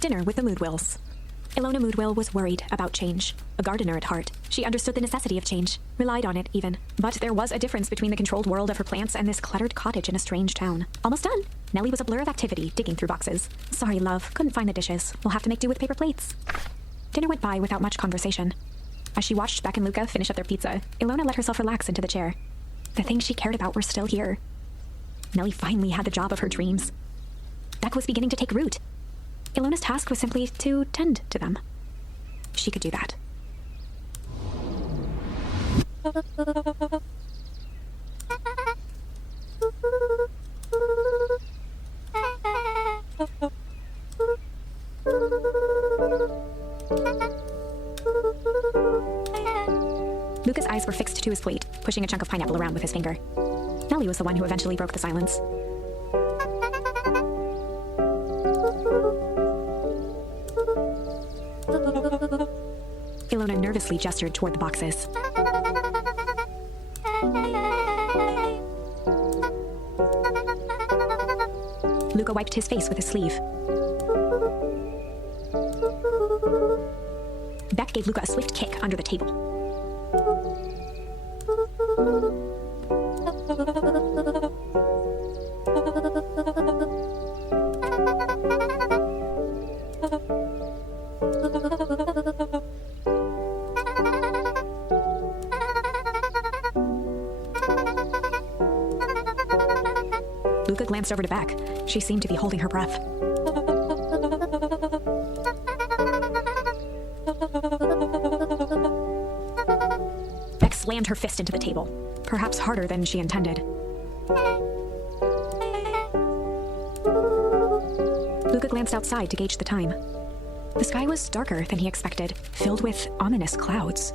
Dinner with the Moedwils. Ilona Moedwil was worried about change. A gardener at heart, she understood the necessity of change, relied on it even. But there was a difference between the controlled world of her plants and this cluttered cottage in a strange town. Almost done. Nellie was a blur of activity, digging through boxes. Sorry, love, couldn't find the dishes. We'll have to make do with paper plates. Dinner went by without much conversation. As she watched Beck and Luka finish up their pizza, Ilona let herself relax into the chair. The things she cared about were still here. Nellie finally had the job of her dreams. Beck was beginning to take root. Ilona's task was simply to tend to them. She could do that. Luka's eyes were fixed to his plate, pushing a chunk of pineapple around with his finger. Nellie was the one who eventually broke the silence. Ilona nervously gestured toward the boxes. Luka wiped his face with his sleeve. Beck gave Luka a swift kick under the table. Luka glanced over to Beck. She seemed to be holding her breath. Beck slammed her fist into the table, perhaps harder than she intended. Luka glanced outside to gauge the time. The sky was darker than he expected, filled with ominous clouds.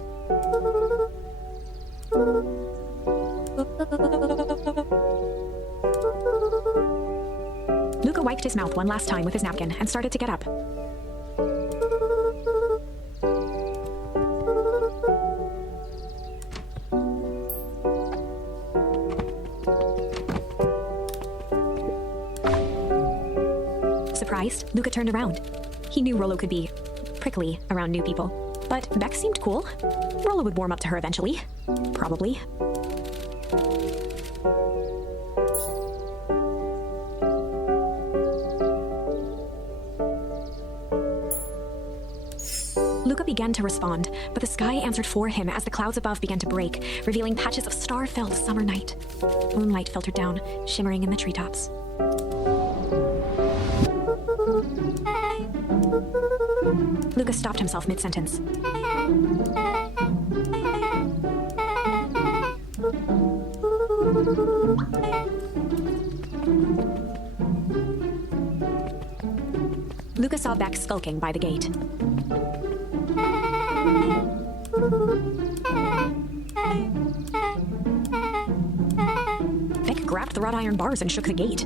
Luka wiped his mouth one last time with his napkin and started to get up. Surprised, Luka turned around. He knew Rolo could be prickly around new people, but Beck seemed cool. Rolo would warm up to her eventually. Probably. Luka began to respond, but the sky answered for him as the clouds above began to break, revealing patches of star-filled summer night. Moonlight filtered down, shimmering in the treetops. Luka stopped himself mid-sentence. Luka saw Beck skulking by the gate. Beck grabbed the wrought iron bars and shook the gate.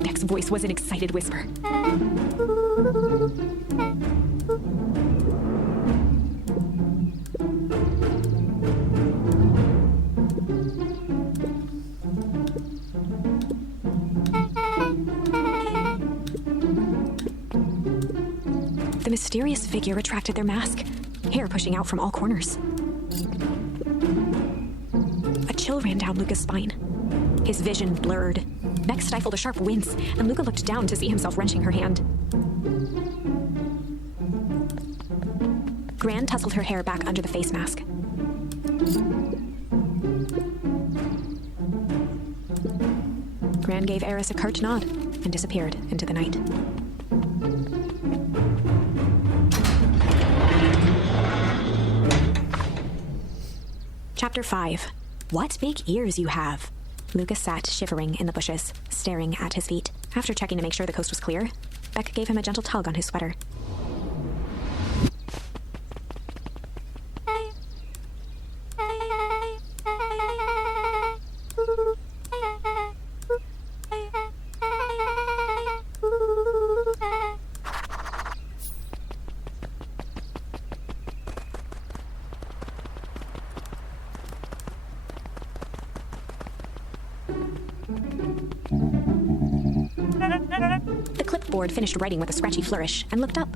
Beck's voice was an excited whisper. The mysterious figure retracted their mask, hair pushing out from all corners. A chill ran down Luka's spine. His vision blurred. Beck stifled a sharp wince, and Luka looked down to see himself wrenching her hand. Gran tousled her hair back under the face mask. Gran gave Eris a curt nod and disappeared into the night. Chapter 5. What big ears you have. Luka sat shivering in the bushes, staring at his feet. After checking to make sure the coast was clear, Beck gave him a gentle tug on his sweater. The clipboard finished writing with a scratchy flourish and looked up.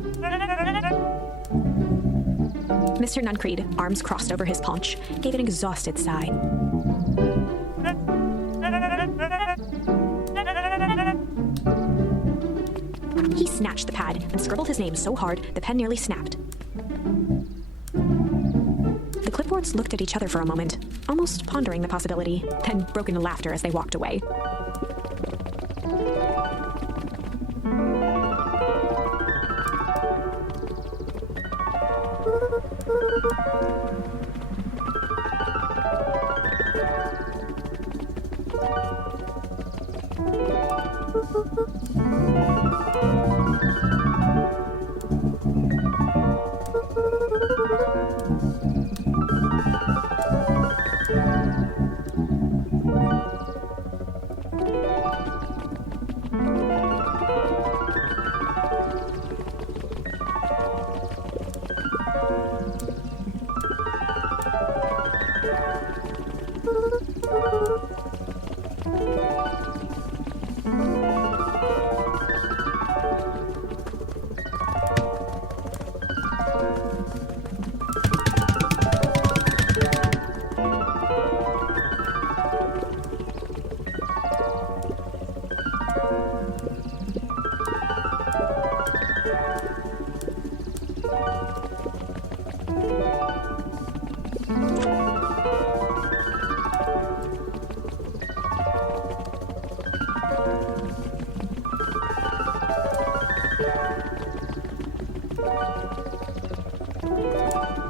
Mr. Nuncreed, arms crossed over his paunch, gave an exhausted sigh. He snatched the pad and scribbled his name so hard the pen nearly snapped. The clipboards looked at each other for a moment, almost pondering the possibility, then broke into laughter as they walked away.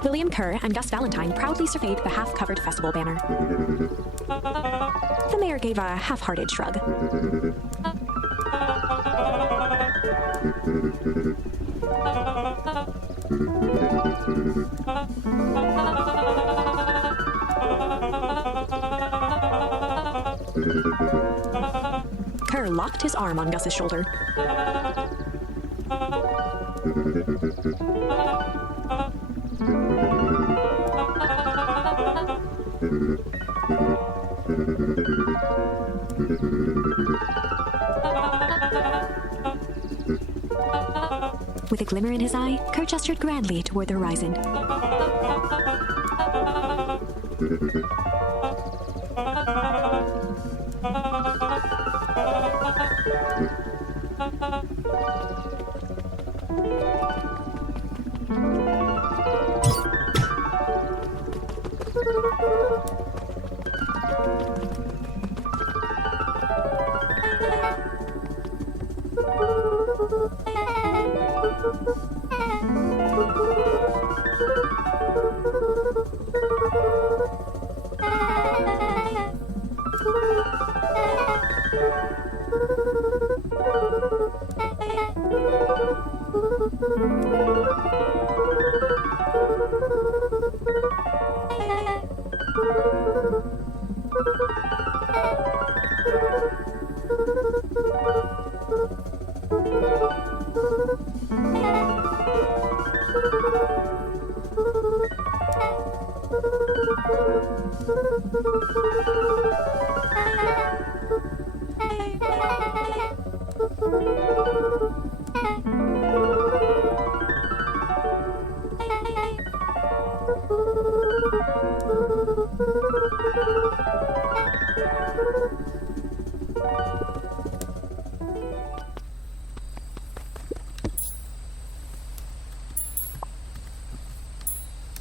William Kerr and Gus Valentine proudly surveyed the half-covered festival banner. The mayor gave a half-hearted shrug. Kerr locked his arm on Gus's shoulder. With a glimmer in his eye, Kerr gestured grandly toward the horizon.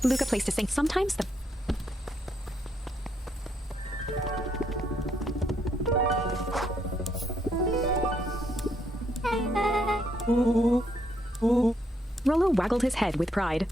Luka placed a sink. Sometimes the... Rolo waggled his head with pride.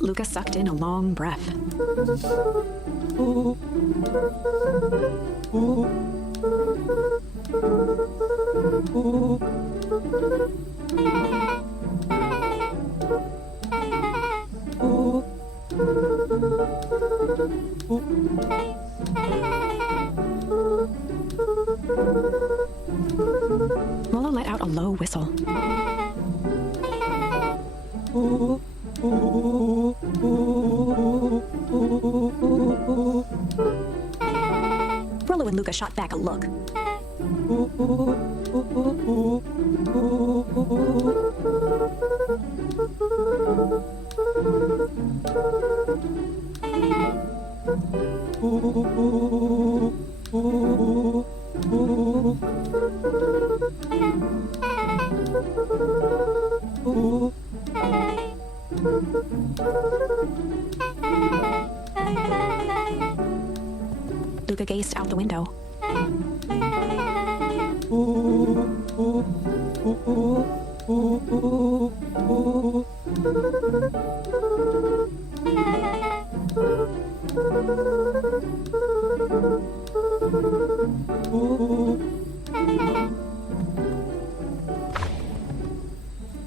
Luka sucked in a long breath. Rolo let out a low whistle. Rolo and Luka shot back a look. Luka gazed out the window.